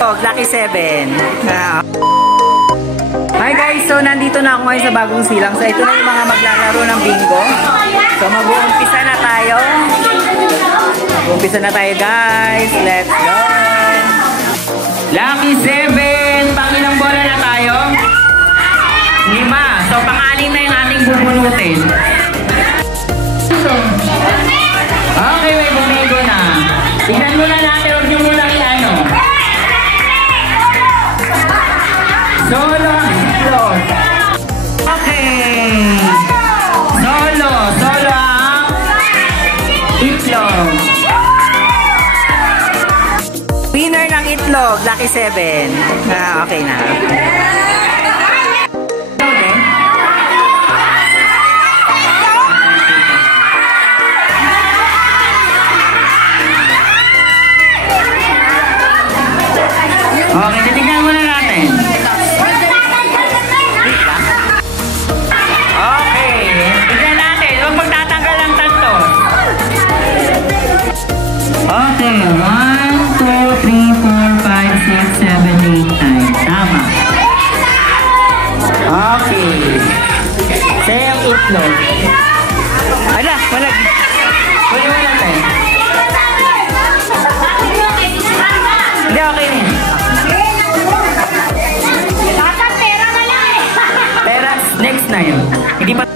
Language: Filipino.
Oh, Lucky 7. Hi guys, so nandito na ako ngayon sa bagong silang. So ito na yung mga maglalaro ng bingo. So mag-uumpisa na tayo. Mag-uumpisa na tayo guys. Let's go! Lucky 7! Pangilang bola na tayo? 5. So pang-anim na yung ating bubunutin. Okay, may bumigo na. Tignan muna natin, huwag nyo muna i-ano. Solo itlog. Okay. Solo ang itlog. Winner ng itlog, Lucky 7. Okay na. Okay, titignan muna natin. Okay, tignan natin. Huwag magtatanggal ng tanto. Okay, 1, 2, 3, 4, 5, 6, 7, 8, 9. Tama. Okay. Sa'yo yung itlog. Ala, walag. Kunin mo natin. Hindi, okay na. Pera, next na yun. Hindi pa